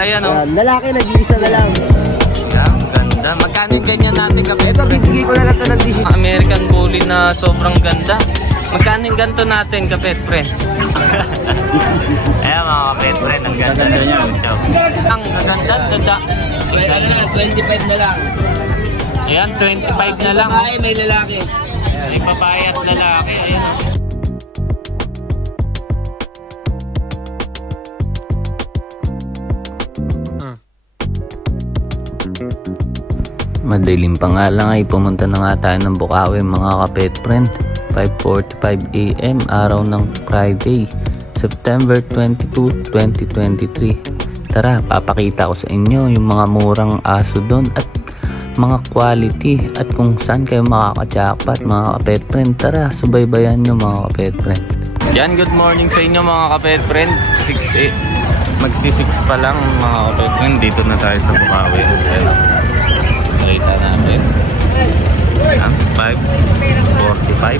Ayan o. Lalaki, nag-iisa na lang. Yan, ganda. Magkano yung ganyan natin kapit? Ito, bibigay ko na lang ito ng 18. American Bully na sobrang ganda. Magkano yung ganito natin kapit, pre? Ayan mga kapit, pre. Ang ganda na niya. Ang ganda. 25 na lang. Ayan, 25 na lang. Ay, may lalaki. May babae at lalaki. Ayan. Madilim pa nga lang ay pumunta na nga tayo ng Bukawi mga kapet friend. 5:45 AM araw ng Friday, September 22, 2023. Tara, papakita ko sa inyo yung mga murang aso doon at mga quality at kung saan kayo makaka-jackpot mga kapet friend. Tara, subaybayan nyo mga kapet friend. Yan, good morning sa inyo mga kapet friend. 6-8, magsi-6 pa lang mga kapet friend. Dito na tayo sa Bukawi. Kita namin 5:45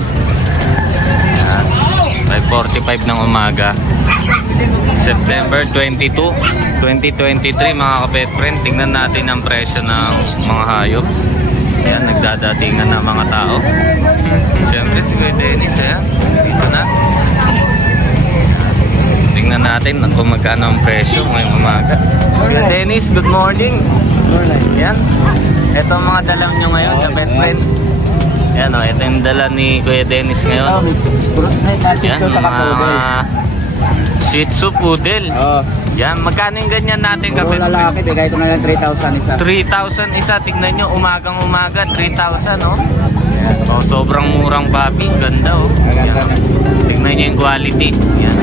5:45 ng umaga, September 22, 2023 mga kapet friend. Tingnan natin ang presyo ng mga hayop. Ayan, nagdadatingan na mga tao. Siyempre si Kuya Dennis, ayan, dito na. Tingnan natin kung magkano ang presyo ngayong umaga. Kuya Dennis, good morning. Ayan, ito ang mga dala nyo ngayon, kapet friend. Ayan o, ito yung dala ni Kuya Dennis ngayon. Yan, mga Shih Tzu Poodle. Yan, magkano yung ganyan natin kapit? Puro lalaki, bigay ko na lang 3,000 isa. 3,000 isa, tignan nyo, umagang umaga, 3,000 no? O, sobrang murang papi, ganda o. Tignan nyo yung quality. Yan.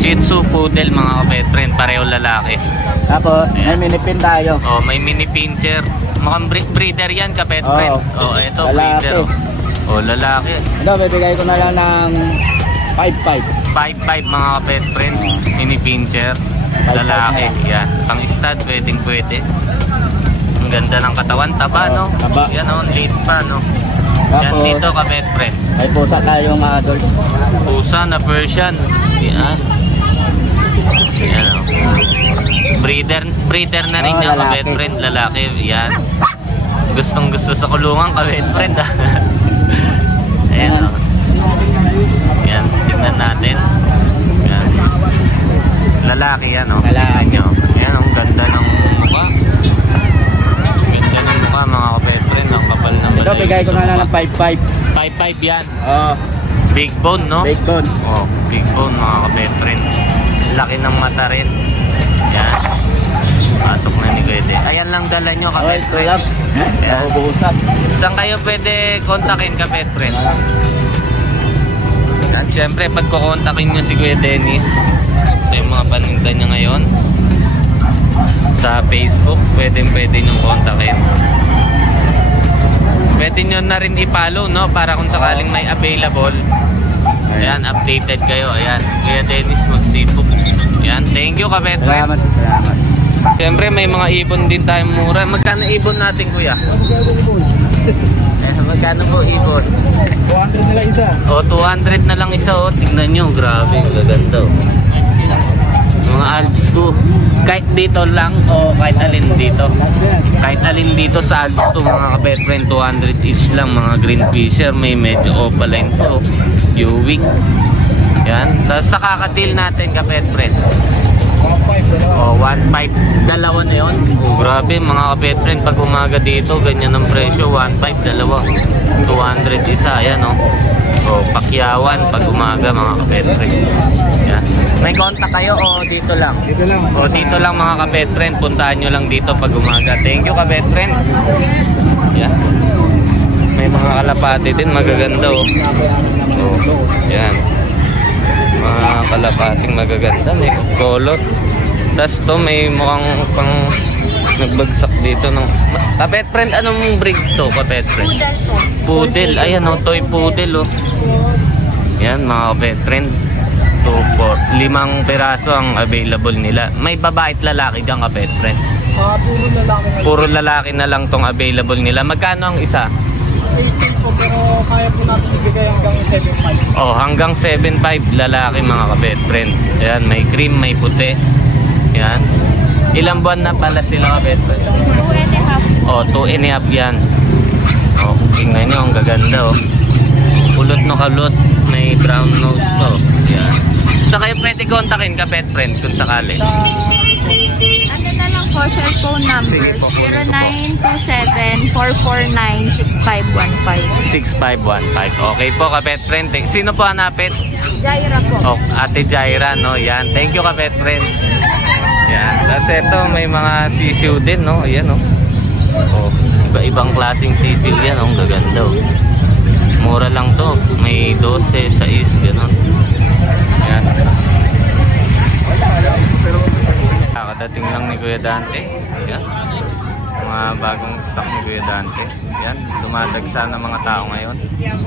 Shih Tzu Poodle mga kapit friend, pareho lalaki. Tapos, may mini-pin tayo. O, may mini-pincher. Mukhang breeder yan kapet friend. O, ito breeder. O, lalaki. Ito, bibigay ko na lang ng 5,500. 5,500 mga kapet friend. Mini-pincher. Lalaki. Yan. Pang stud, pwede. Ang ganda ng katawan. Taba, no? Taba. Yan o, late pa, no? Yan dito kapet friend. May pusa tayong adult. Pusa na Persian. Yan. Yan o. Breeder na rin yung kapet friend, lalaki. Yan. Gustong gusto sa kulungan kapet friend. Ayan o. Yan, tignan natin. Yan. Lalaki yan o. Lalaki o. Yan, ang ganda ng mukha. Ganda ng mukha mga kapet friend. Ang kapal ng balay. Ito, bigay ko na lang ng 5,500. 5,500 yan. Big bone, no? Big bone. Oh, big bone mga kapet friend. Laki ng mata rin. Yan. Pasok na ni Kuya. Ayan lang dala nyo kapet friend. Naubuhusan. Saan kayo pwede kontakin kapet friend? Yan, syempre pag kukontakin nyo si Kuya Dennis, ito yung mga paninda niya ngayon sa Facebook, pwede nyo kontakin. Pwede nyo na rin i-follow, no? Para kung sakaling may available. Ayan, updated kayo. Ayan, Kuya Dennis magsipog. Ayan, thank you kapet friend. Salamat. Siyempre may mga ibon din tayong mura. Magkano ibon natin kuya? Magkano po ibon? 200 na lang isa. O 200 na lang isa o. Tingnan nyo, grabe, gaganda o. Mga Alps ko. Kahit dito lang o kahit alin dito. Kahit alin dito sa Alps to mga kapet friend, 200 each lang. Mga green fisher, may medyo opaline po. Ewing. Yan. Tapos sa kakadil natin kapet friend. O 1,500. Dalawa na yun. O grabe mga kapet friend, pag umaga dito ganyan ang presyo. 1,500 dalawa. 200 isa. Ayan o. O pakyawan pag umaga mga kapet friend. Yan. May contact kayo o dito lang? Dito lang. O dito lang mga kapet friend. Puntahan nyo lang dito pag umaga. Thank you kapet friend. Yan. May mga kalapati din magaganda o. O yan. Mga kalapating magaganda, may color. Tapos to may mukhang pang nagbagsak dito ng kapet friend. Anong breed to kapet friend? Poodle. Ayan o, toy poodle o. Yan mga kapet friend. 2, 4, 5 piraso ang available nila. May babae at lalaki dyan kapet friend. Puro lalaki na lang tong available nila. Magkano ang isa? 18 po, pero kaya po natin ibigay hanggang 7,500. Oh, hanggang 7,500 lalaki mga kapet friend. Ayan, may cream, may puti. Ayan. Ilang buwan na pala sila ka pet friend? 2.5. Oh, 2.5 yan. Oh, tingnan nyo, ang gaganda oh. Kulot no kalot, may brown nose to. Yan. So kayo pwede kontakin ka pet friend kung sakali. Ano na lang po, cellphone number. Sige po. 0927-449-6515. 6515. Okay po ka pet friend. Sino po hanapit? Jaira po. Oh, Ate Jaira, no? Yan. Thank you ka pet friend. Yan. Tapos ito, may mga sisiu din, no? Ayan, no? Oh, iba-ibang klaseng sisiu yan, no? Ang gaganda, oh. Mura lang to. May 12, 6, gano'n. Yan. Kakadating lang ni Kuya Dante. Ayan. Mga bagong stock ni Kuya Dante. Yan. Dumadagsa ng mga tao ngayon. Yan.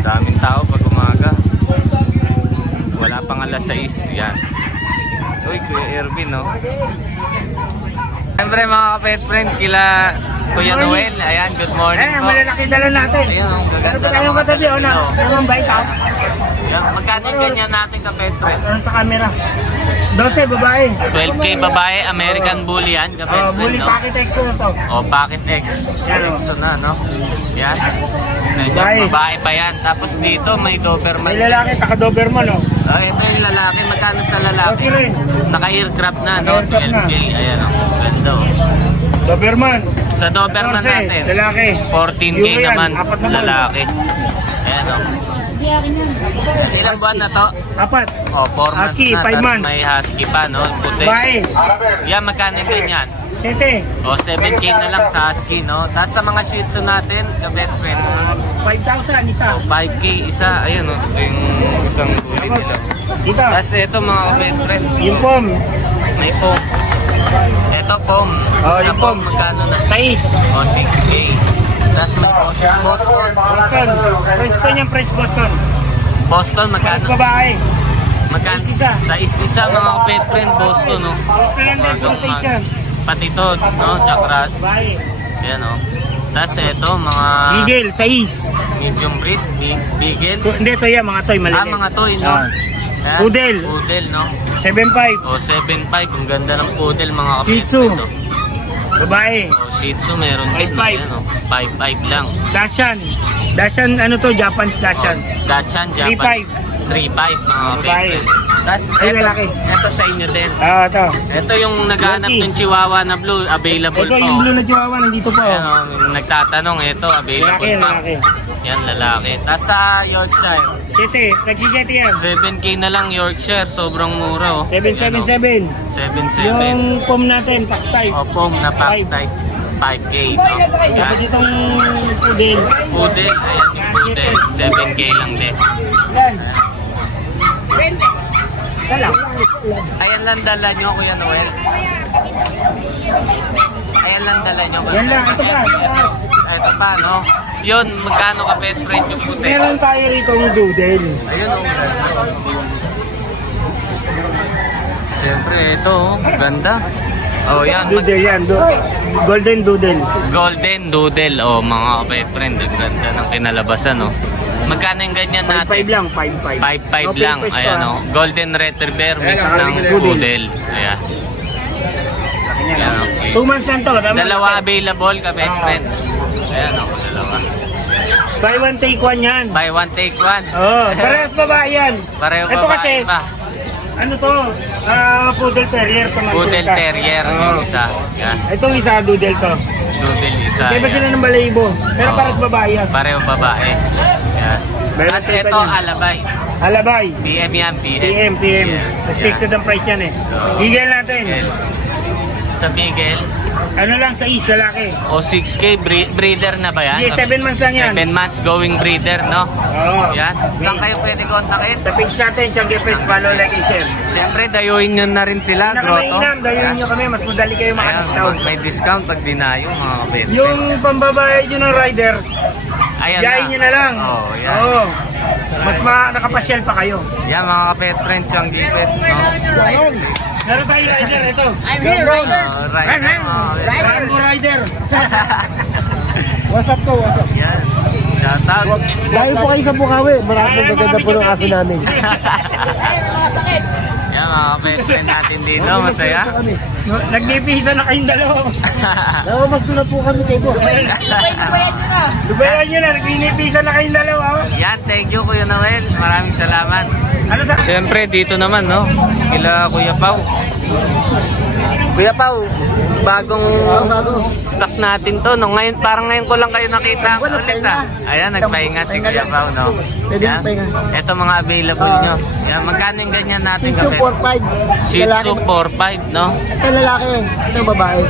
Daming tao pag umaga. Wala pang alas 6. Yan. Uy, Kuya Ervin, no? Siyempre mga ka-pet friend, kila Kuya Noel. Ayan, good morning po. Malalaki dala natin. Ayan, ang Pero gaganda tayo katabi, o na. Naman bait ha. Yan, magkano yung ganyan natin ka-pet friend? Ano sa camera? 12, babae. 12K babae, American Bully yan, ka-pet friend, Bully no? Pocket X na to. O, Pocket X. Yan, o. X na, no? Yan. Medyo Babae. babae pa yan. Tapos dito, may Doberman. May lalaki, taka-Doberman, o. Ito yung lalaki. Magkano sa lalaki? Sino yun? Naka-aircraft na, no? Naka-aircraft na. 12K. Ayan, o. Ganda, o. Doberman. Sa Doberman 14, natin, lalaki. 14K Euro yan, naman, apat na buwan. lalaki. Ayan, o. Ilang buwan na to? Apat. O, 4 months Husky, na. 5 Tapos months. may husky pa, no? Puti. Babae. Yan, magkano yung ganyan? 7. O, 7K na lang sa husky, no? Tapos sa mga shih tzu natin, ka-pet friend, 5,000 isa. 5K isa. Ayan, o. Ito yung isang bully Tapos, nila. dito. Tapos ito, mga ka-pet friend, Yung pom. may pom. Ito, pom. Oh, Sa yung pom. magkano na? 6. O, 6K. Tapos may Boston. Boston. Princeton yung French Boston. Boston, Tapos magkano? babae. Magkano? Isa. Sa isa, mga ka-pet friend, Boston, no? Boston yan din, puro 6 yan. Pati to, no? Chakra. Babae. Ayan, o. Tapos ito, mga Beagle, 6. medium breed, beagle. Hindi, ito yan, mga toy, maliliit. Mga toy, no? Ah. Ayan, Poodle. Poodle, no? 7.5. O, 7.5. Ang ganda ng poodle, mga Shih kapit. Tzu. Babae. O, Shih Tzu, meron din. 5.5. Ayan, o. 5.5 lang. Dashan. Dashan, ano to, Japanese Dashan. Dachshund, Japan. 3.5. 3.5, mga Babae. kapit. Tapos, Ay, ito, lalaki. ito sa inyo din. Ah, ito. Ito yung naghahanap Lucky. ng Chihuahua na blue, available Ito po. yung blue na chihuahua, nandito po. Ayan, o, nagtatanong, ito, available Lalaki, pa. lalaki. Yan, lalaki. Tapos sa Yorkshire, Sete, nagsisete yan. 7K na lang Yorkshire, sobrang mura, oh. 777. 7.7. Yung pom natin, pack type. O, pom na pack 5. type. 5K, no? Tapos Yan. itong poodle. Poodle, ayan yung poodle. 7K lang din. Yan. Isa lang. Ayan lang dala nyo, Kuya Noel. Ayan lang dala nyo. Yan lang, ito pa. Ito pa, no? Yun, magkano ka pet friend yung puti? Meron tayo rito ng doodle. Ayun, oh. Siyempre, ito, oh. Ganda. Oh, yan. Doodle yan. Golden doodle. Golden Doodle, oh, mga pet friend. Ang ganda ng kinalabasan, oh. Magkano yung ganyan 5.5 natin? lang, 5.5. 5.5 lang. Ayan, oh. Golden Retriever mix ng Poodle. Ayan. Ayan, okay. 2 months lang to. Dalawa available ka, pet friend. Ayan, oh. Dalawa. Buy one, take one yan. Buy one, take one. Oo, parehas babae yan. Pareho Ito babae kasi, pa. ano to? Poodle Terrier. to, Poodle isa. Terrier Oo. yung isa. Yan. Itong isa, doodle to. Doodle isa. Kaya ba Yan. sila ng balayibo? Pero Oo. parehas babae yan. Pareho babae. Yan. Meron At tayo ito, yan. alabay. Alabay. PM yan, PM. Yan. Stick to the price yan eh. Oo. Higel natin. Bigel. Sa Bigel, Ano lang sa is, lalaki. o 6K, breeder na ba yan? Hindi, 7 months lang yan. 7 months going breeder, no? Oo. Yan. Saan kayo pwede kontakin? Sa page natin, Changi Page, follow, like, and share. Siyempre, dayuin nyo na rin sila, Na Grotto. mainam, dahil nyo kami, mas madali kayo maka-discount. Ayan, may discount pag dinayo, mga kapit. Yung pambabae nyo ng rider, Ayan yayin nyo na lang. Oo, yan. Oo. Mas nakapasyal pa kayo. Yan, mga kapet friend, Changi Pets, no? Meron tayo rider, ito. I'm here, Riders. Alright. Rambo rider. What's up to? What's up? Yan. Shout out. Dahil po kayo sa Bukawi, maraming magaganda po ng aso namin. Yan, mga kapet friend natin dito. Masaya. Nagnipisa na kayong dalawa. Mas na po kami kay boss. Dubayan nyo na, nagnipisa na kayong dalawa. Yan, thank you Kuya Noel. Maraming salamat. Ano sa... Siyempre, dito naman, no? Kila Kuya Pao. Kuya Pao, bagong stock natin to, no? Ngayon, parang ngayon ko lang kayo nakita ulit, ha? Ayan, nagpahinga si Kuya Pao, no? Yan. Ito mga available nyo. Yan, magkano yung ganyan natin? Shih Tzu 4-5. Shih Tzu 4-5, no? Ito lalaki, ito babae.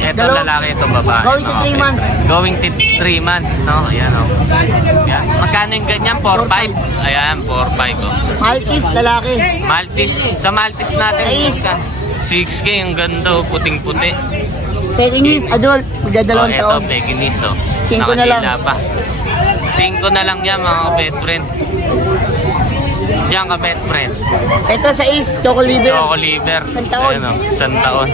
Ito lalaki, ito babae. Going to 3 months. Going to 3 months, no? Ayan, no? Yan. Magkano yung ganyan? 4-5? Ayan, 4-5, oh. Maltese, lalaki. Maltese. Sa Maltese natin, 6K, ang ganda, puting-puti. Pekingese, adult, magdadalawang ito, taon. Pekingese, oh. 5 na lang. Pa. 5 na lang yan, mga kapet friend. Diyan, kapet friend. Ito sa East, Choco Liver. Choco Liver. Isang taon. Ayan, oh, isang taon.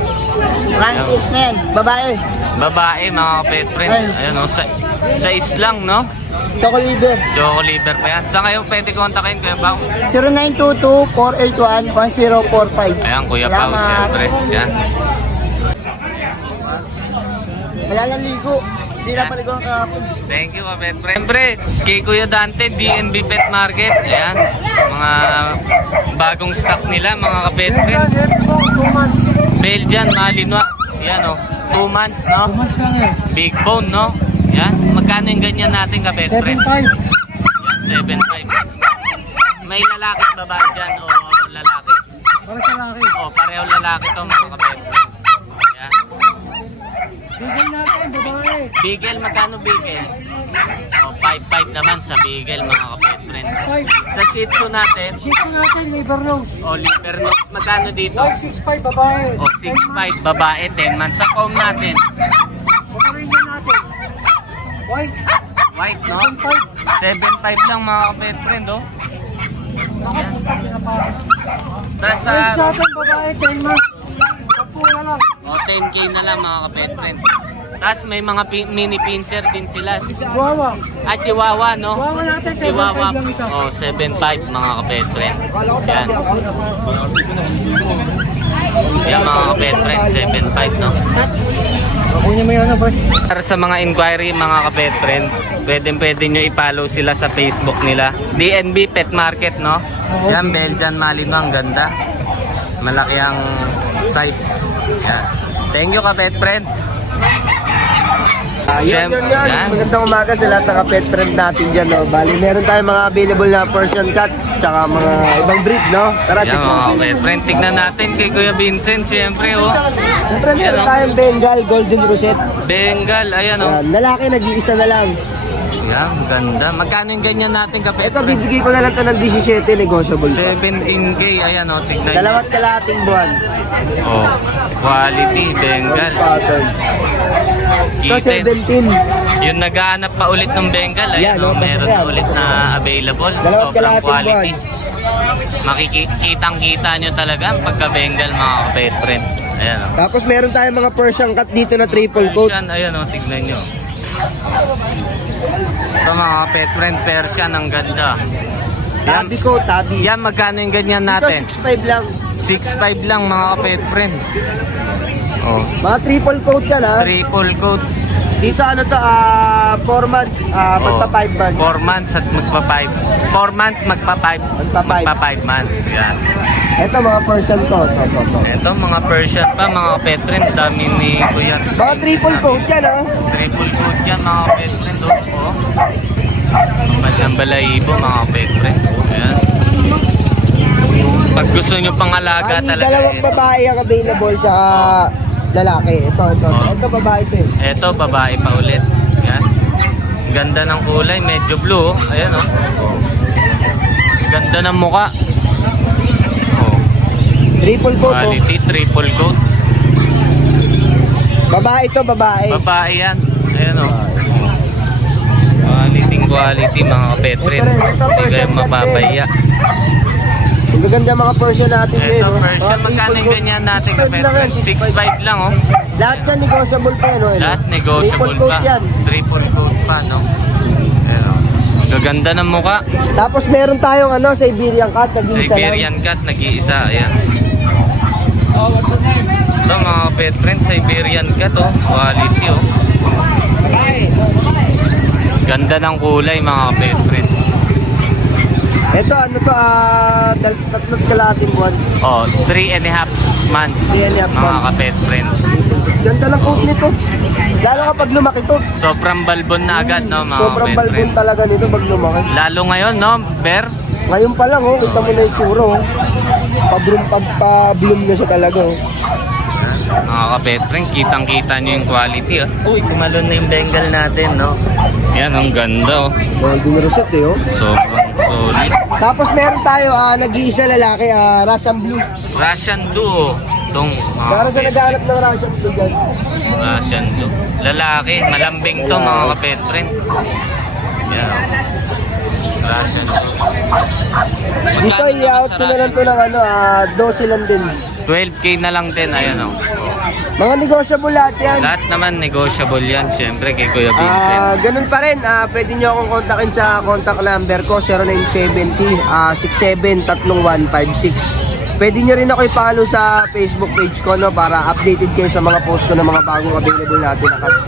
Francis na yan, babae. Babae, mga kapet friend. Ayan, oh, sa East lang, no? Choco Liver. Choco Liver pa yan. Saan kayo pwede kontakin, Kuya Pao? 0922-481-1045. Ayan, Kuya Pao, siyempre. Yan. Wala lang ligo. Hindi na paligo ang kahapon. Thank you, kapet friend. Siyempre, kay Kuya Dante, DNB Pet Market. Ayan, mga bagong stock nila, mga kapet friend. 2 months. Belgian, Malinois. Yan, oh. 2 months, no? 2 months lang eh. Big bone, no? Yan. Magkano yung ganyan natin, kapet friend? 7.5. Yan, 7.5. May lalaki at babae dyan, o lalaki? Para sa laki. O, pareho lalaki to, mga kapet friend. Yan. Bigyan natin, babae. Bigel, magkano bigel? O, 5.5 naman sa bigel, mga kapet friend. 5. Sa Shih Tzu natin, Shih Tzu natin, liver nose. o liver nose, magkano dito? White 6.5, babae. O, 6.5 babae, 10 months. Sa comb natin, Bukarin natin. White. white, no? 7.5. 7.5 lang, mga kapet friend, oh. Nakaputak na pa. Tapos sa... White sa atin, babae, 10 months. Kapo na lang. O, 10K na lang, mga kapet friend. Tapos may mga mini pincher din sila. Chihuahua. Ah, Chihuahua, no? Chihuahua natin, 7.5 Chihuahua. lang isa. O, 7.5, mga kapet friend. Yan. Yan, mga kapet friend, 7.5, no? Kunin mo yan, boy. Para sa mga inquiry, mga kapet friend, pwede nyo i-follow sila sa Facebook nila. DNB Pet Market, no? Yan, Belgian Malinois, ang ganda. Malaki ang size. Yan. Thank you, kapet friend. Yan. Magandang umaga sa lahat ng pet friend natin dyan, no? Bali, meron tayong mga available na Persian cat, tsaka mga ibang breed, no? Tara, Yan, mga kapet friend, tignan natin kay Kuya Vincent, siyempre, oh. Siyempre, meron tayong Bengal Golden Rosette. Bengal, ayan, oh. Lalaki, nag-iisa na lang. Yan, ganda. Magkano yung ganyan natin, kapet Ito, friend? bibigay ko na lang ito ng 17, negotiable pa. 17K, ayan, oh. Tignan nyo. Dalawat kalating buwan. Oh, quality, Bengal. Pattern. Ito, Kitten. 17. Yung naghahanap pa ulit ng Bengal, ayan, Yan, oh, oh, meron yan. ulit na available. Dalawat Sobrang kalating quality. Makikitang-kita nyo talaga ang pagka-Bengal, mga kapet friend. Ayan, oh. Tapos meron tayong mga Persian cat dito na triple coat. Persian, ayan, oh, tignan nyo. Ito, mga pet friend, Persian, ang ganda. Yan, Tabi coat, tabi. yan, magkano yung ganyan Ito, natin? 6.5 lang. 6.5 lang, mga pet friend. Oh, Mga triple coat yan, ha? triple coat. Dito ano to, 4 months, magpa 5 months. 4 months at magpa 5. 4 months, magpa 5. Magpa 5 months. Yan. Ito mga Persian coat. Ito, mga Persian pa, mga pet friend. Dami ni Kuya. Mga triple coat yan, ha? Triple coat yan, mga pet friend. Oh. Ang balayibo, mga pet friend. Ayan. Pag gusto nyo pang alaga talaga. Dalawang babae ang available sa lalaki. Ito. Oh. Ito babae ito eh. Ito, babae pa ulit. Yan. Ganda ng kulay, medyo blue. Oh. Ayan, oh. Ganda ng muka. Oh. Triple coat, oh. Quality, triple coat. Babae ito, babae. Babae yan. Ayan, oh. Quality, mga kapetrin. Hindi kayo mapapaya. Ang gaganda mga Persian natin din. Ito, Persian. Magkano yung ganyan natin, kapetrin? 6.5 lang, oh. Lahat yan negotiable pa yan, oh. Lahat negotiable Triple coat pa. yan. Triple coat pa, no? Ayan, oh. Gaganda ng muka. Tapos meron tayong Siberian Cat, nag-iisa lang. Siberian Cat, nag-iisa. Ayan. Ito mga pet friend, Siberian Cat oh. Quality oh. Ganda ng kulay mga pet friend. Ito tatlong kalahating buwan. Oh, 3.5 months. 3.5 mga months. ka-pet friend. Ganda ng coat nito. Lalo kapag lumaki to. Sobrang balbon na agad no mga Sobrang pet balbon friend. talaga nito pag lumaki. Lalo ngayon no, Ber? Ngayon pa lang kita mo na yung tsura pagpa-bloom na siya talaga Mga ka-pet friend, kitang-kita nyo yung quality oh. Uy, tumalon na yung Bengal natin no. Yan, ang ganda oh. Golden Rosette Sobrang solid. Tapos meron tayo nag-iisa lalaki, Russian Blue. Russian Blue oh. Itong Para sa naghahanap ng Russian Blue dyan. Russian Blue. Lalaki, malambing to mga ka-pet friend. Yan oh. Russian Blue. Dito i-out ko na lang to ng 12 lang din. 12K na lang din, ayan o. Mga negotiable lahat yan. Lahat naman negotiable yan, syempre kay Kuya Vincent. Ganun pa rin, pwede nyo akong kontakin sa contact number ko 0970-673156. Pwede nyo rin ako i-follow sa Facebook page ko para updated kayo sa mga post ko ng mga bagong available natin na cats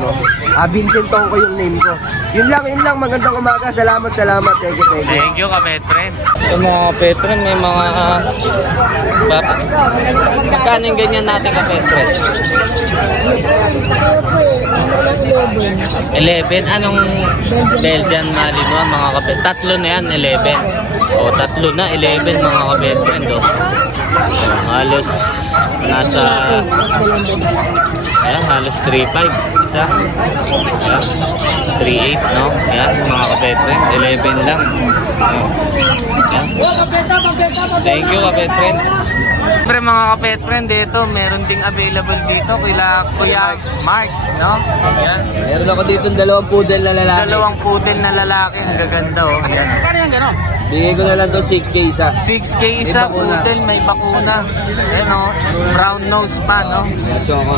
Vincent Tong ko yung name ko. Yun lang, magandang umaga. Salamat. Thank you. Thank you ka pet friend. So mga pet friend, may mga magkano yung ganyan natin ka pet friend? 11. Anong Belgian Malinois mga kapet? Tatlo na yan, 11. O tatlo na, 11 mga kapet friend oh. Halos nasa halos 3.5 isa. 3.8 no. Yan mga kapet friend, 11 lang. Thank you kapet friend. Siyempre mga kapet friend, dito meron ding available dito Kuya Mark, no? Ayan. Meron ako dito dalawang poodle na lalaki. Dalawang poodle na lalaki, ang gaganda oh. Ayan. Kano yan gano'n? Bigay ko na lang to 6K isa. 6K isa, poodle, may bakuna. Ayan oh, brown nose pa, no?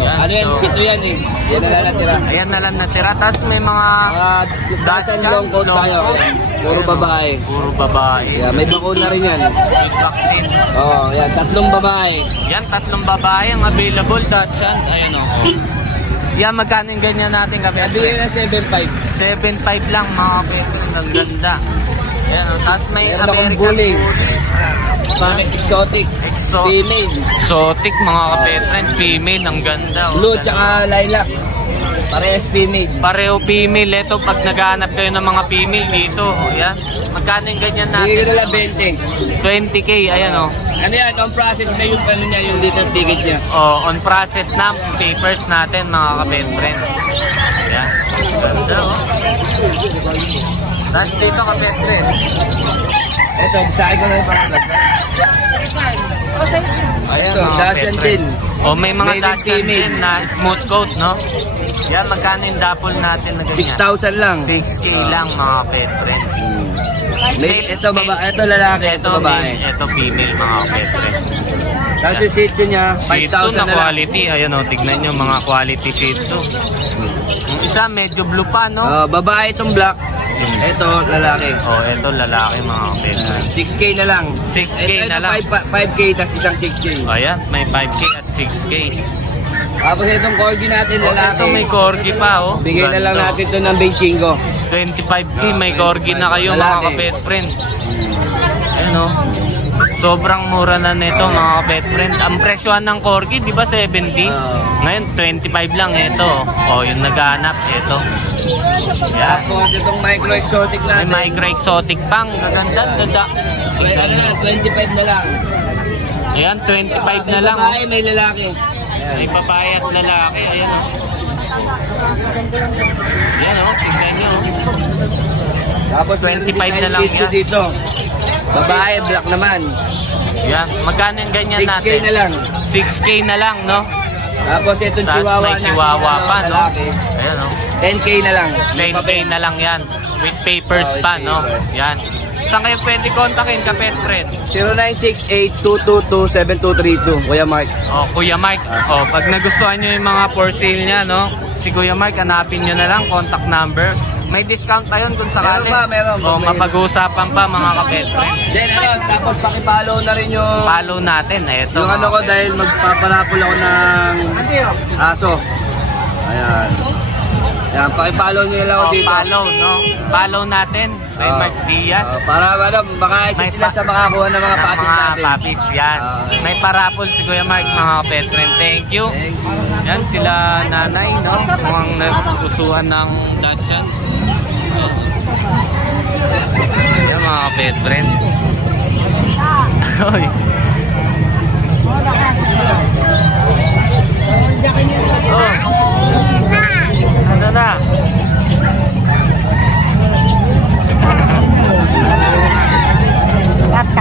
Ano yan? Pito yan eh. Yan na lang natira. Ayan na lang natira. Tapos may mga Dachshund long coat tayo. Puro babae. Puro babae. Yeah, may bakuna rin yan. Vaccine. Oo, yan. Tatlong babae. Yan, tatlong babae ang available. Dachshund. Ayan o. Yan, magkano yung ganyan natin kapit? Bigay na 7.5. 7.5 lang mga kapit. Ang ganda. Yan o. Tapos may American Bully. Exotic. Female. Exotic mga kapit. Female. Ang ganda. Blue tsaka lilac. Parehas female. Pareho female. Ito, pag naghahanap kayo ng mga female dito. Yan. Magkano yung ganyan natin? Bigay ko na lang 20. 20K. Ayan o. Ano yan? On process na yung niya, yung little ticket niya. Oh, on process na papers natin mga kapet friend. Yan. Ganda oh. Tapos dito kapet friend. Ito, bisahin ko na yung pangalan. Ayan Ito, mga Dachshund kapet friend. din. Oh, may mga Male and Dachshund female. din na smooth coat, no? Yan, magkano yung dapple natin na ganyan? 6,000 lang. 6K lang mga kapet friend. Ito lalaki, ito babae. Ito female mga kapet friend. Tapos yung shih tzu niya, Ito 5,000 na na lang. quality. Ayan o, tignan nyo mga quality shih tzu. Yung isa medyo blue pa, no? Babae itong black. Ito, lalaki. Oh, ito lalaki mga kapet. 6K na lang. 6K na lang. 5K, tapos isang 6K. Ayan, may 5K at 6K. Tapos itong corgi natin, Oh, lalaki. ito may corgi pa, oh. Bigay na lang Ganito. natin ito ng Beijingo. 25K, may corgi na kayo mga Lalaki. kapet friend. Ayan o. Sobrang mura na nito mga kapet friend. Ang presyohan ng corgi, di ba 70? Ngayon, 25 lang ito. Oh, yung naghahanap, ito. Yeah. Tapos itong micro exotic May natin. micro exotic pang. Gaganda, ganda. Ano na, 25 na lang. Ayan, 25 na lang. Babae, may lalaki. May babae at lalaki. Ayan o. Ayan o, tignan nyo. Tapos 25 na lang shih tzu yan. dito. Babae, black naman. Yan, magkano yung ganyan 6K natin? na lang. 6K na lang, no? Tapos itong Tapos chihuahua may chihuahua natin, pa, no? lalaki. Ayan o. 10K na lang. 10K na lang yan. With papers Oh, pa, with no? papers. Yan. Saan kayo pwede kontakin ka, pet friend? 0968-222-7232. Kuya Mark. Oh, Kuya Mark. Oh, pag nagustuhan nyo yung mga for sale niya, no? Si Kuya Mark, hanapin nyo na lang. Contact number May discount pa yun kung sakali. Meron pa. Mapag-uusapan pa mga ka-pet friend. Then tapos pakipollow na rin yung... Follow natin. Ito. Yung ano ko dahil magpaparapol ako ng aso. Ayan. Yan, pakipollow nyo lang ako dito. Follow, no? Follow natin. Kay Mark Diaz. Para baka isa sila sa makakuha ng mga patis natin. Papis, yan. May parapol si Kuya Mark, mga pet friend. Thank you. Yan, sila nanay, no? Mukhang nagsusuhan ng Dachshund. Yan, mga pet friend. Oy. Oh. Ano na?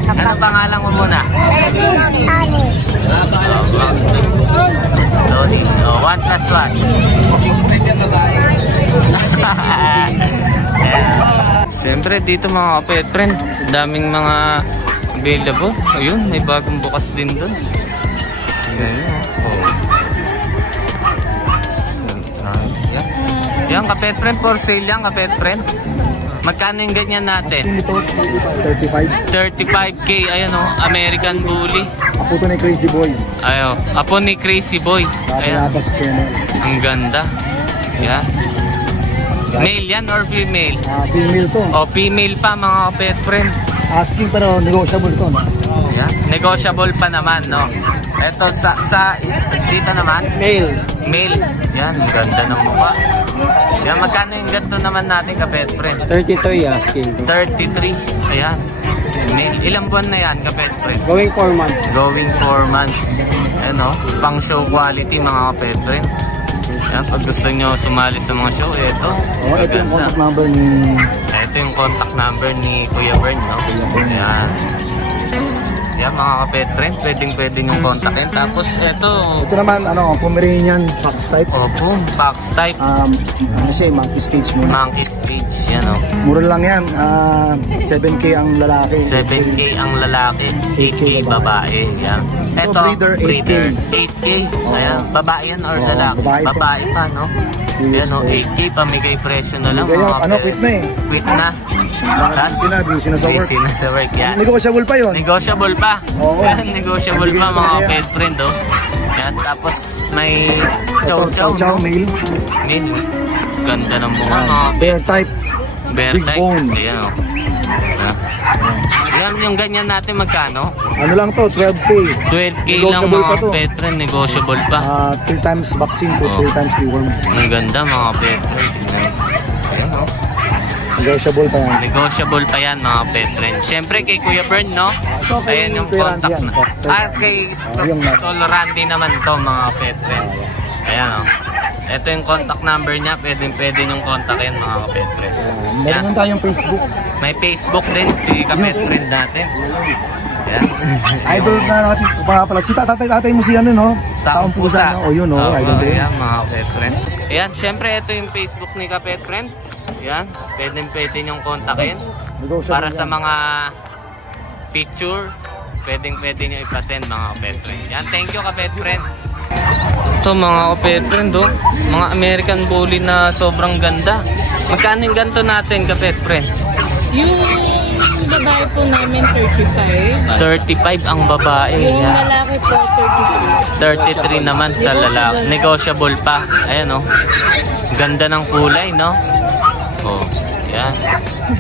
Ano pangalan mo muna? Loni. 1 plus 1. Siyempre dito mga pet friend, daming mga available. Ayun, may bagong bukas din doon. Yan, ka-pet friend, for sale yan, ka-pet friend. Magkano yung ganyan natin? 35k, ayun o, American Bully. Apo to ni Crazy Boy. Ayo, apo ni Crazy Boy. Ayan. Ang ganda. Yan. Male yan or female? Female to. O, female pa mga ka-pet friend. Asking pero negotiable to. No? Yan. Negotiable pa naman, no? Ito dito naman. Male. Male. Yan, ang ganda ng mukha. Yan, magkano yung ganito naman natin ka-pet friend? 33 asking. 33. Ayan. Male. Ilang buwan na yan ka-pet friend? Going 4 months. Going 4 months. Ano? Pang show quality mga ka-pet friend. Yan, pag gusto nyo sumali sa mga show, ito. Ito yung contact number ni... Ito yung contact number ni Kuya Bern, no? Yan. Yan mga ka-pet friend, pwedeng nyo kontakin. Tapos ito naman, Pomeranian Fox type. Opo, Fox type. Ano siya, monkey stage mo. Monkey stage, yan o. Mura lang yan. 7K ang lalaki. 7K ang lalaki, 8K babae. Yan. Ito, breeder, 8K. Ayan, babae yan or lalaki? Babae pa, no? Yan o, 8K, pamigay presyo na lang. Quit na eh. Quit na. Busy na sa work. Busy na sa work, yan. Negotiable pa yun. Negotiable pa. Oo. Yan, negotiable pa mga pet friend, oh. Yan, tapos may chow-chow. Chow male. Male. Ganda ng mukha, mga Bear type. bear Big type. bone. Ayan, oh. Yan, yung ganyan natin magkano? Ano lang to, 12K. 12K lang Negotiable pa mga to. pet friend, negotiable pa. 3 times vaccine to 3 times deworm. Ang ganda mga pet friend. Ayan, oh. Negotiable pa yan. Negotiable pa yan mga pet friend. Siyempre kay Kuya Bern, no? Ayan yung contact na. Kay Tolo Randy naman to mga pet friend. Ayan, oh. Ito yung contact number niya. Pwede yung kontakin mga pet friend. Meron tayong Facebook. May Facebook din si ka-pet friend natin. Ayan. Idol na natin. Pala si tatay mo si ano, no? Taong pusa. O yun, no? Idol din. Ayan mga pet friend. Ayan, siyempre ito yung Facebook ni ka-pet friend. Yan, pwede nyong kontakin para sa mga picture, pwede nyo ipasend mga pet friend. Yan, thank you ka-pet friend. Ito mga ka-pet friend, oh, mga American Bully na sobrang ganda. Magkano yung ganito natin ka-pet friend? Yung babae po namin 35. 35 ang babae. Yung Yan. lalaki po 33 naman sa lalaki. Negotiable pa. Ayan, oh. Ganda ng kulay, no? Oh, yan.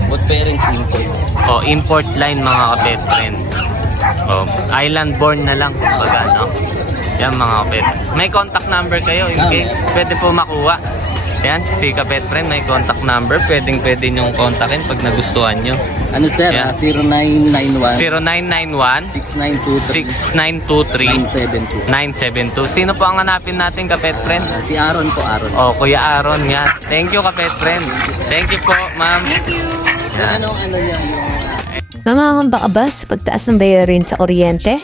What parents import? Oh, import line mga ka-pet friend. Oh, island born na lang kumbaga, no? Yan mga ka-pet. May contact number kayo in case pwede po makuha. Yan, si ka-pet friend may contact number. Pwede nyong kontakin pag nagustuhan nyo. Ano sir? Yan. 0991 0991 6923 972. Sino po ang hanapin natin ka-pet friend? Si Aaron po, Aaron. Oh, Kuya Aaron yan. Thank you ka-pet friend. Thank you po, ma'am. Thank you. Yan. Ano niya? Nangangamba ka ba sa pagtaas ng bayarin sa kuryente?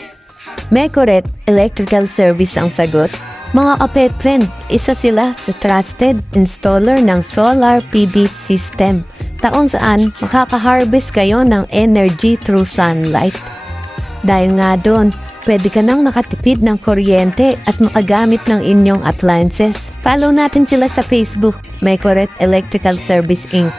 Mecoret Electrical Service ang sagot. Mga ka-pet friend, isa sila sa trusted installer ng solar PV system, taong saan makaka-harvest kayo ng energy through sunlight. Dahil nga doon, pwede ka nang makatipid ng kuryente at makagamit ng inyong appliances. Follow natin sila sa Facebook, Mecoret Electrical Service Inc.